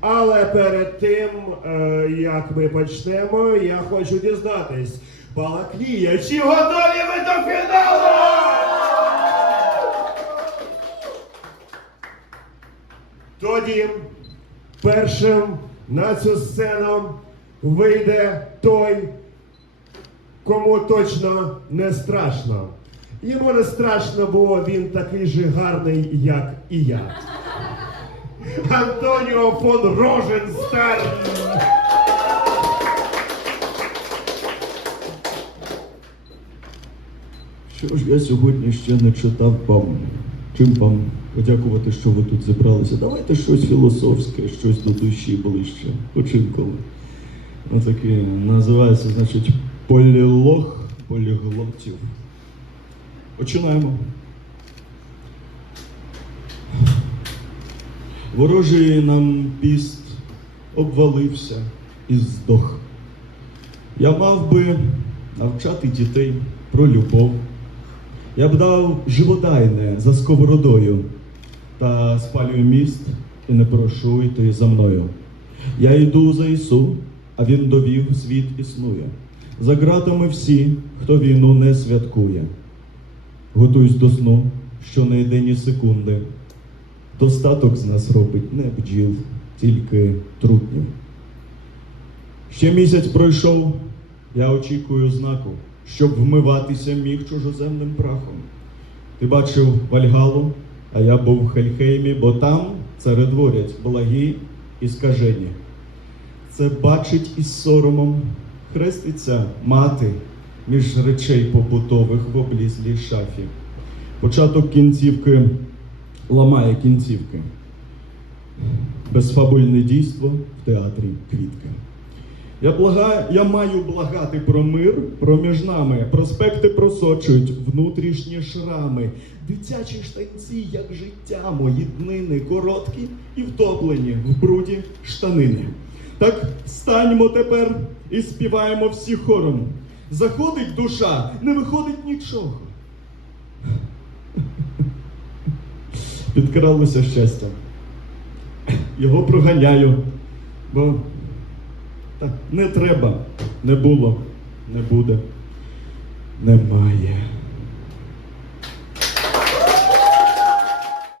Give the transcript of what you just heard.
Але перед тим, е, як ми почнемо, я хочу дізнатись, Балаклія, чи готові ви до фіналу? Тоді першим на цю сцену вийде той, кому точно не страшно. Йому не страшно, бо він такий же гарний, як і я. Антоніо фон Роженсталь. Що ж я сьогодні ще не читав вам? Чим вам подякувати, що ви тут зібралися? Давайте щось філософське, щось до душі ближче. Хоч інколи. Отаке називається, значить, полілог поліглотів. Починаємо. Ворожий нам піст обвалився і здох. Я мав би навчати дітей про любов. Я б дав живодайне за сковородою та спалюю міст і не прошу йти за мною. Я йду за Ісу, а Він довів світ існує. За ґратами всі, хто війну не святкує. Готуюсь до сну, що не йде ні секунди. Достаток з нас робить не бджіл, тільки трутнів. Ще місяць пройшов, я очікую знаку, щоб вмиватися міг чужоземним прахом. Ти бачив Вальгалу, а я був в Хельхеймі, бо там царедворять благі і скажені. Це бачить із соромом, хреститься мати між речей побутових в облізлій шафі. Початок кінцівки ламає кінцівки. Безфабульне дійство в театрі квітка. Я благаю, я маю благати про мир, про між нами. Проспекти просочують внутрішні шрами. Дитячі штанці, як життя, мої днини короткі і втоплені в бруді штанини. Так станьмо тепер і співаємо всі хором. Заходить душа, не виходить нічого. Підкралося щастя. Його проганяю, бо так, не треба, не було, не буде, немає.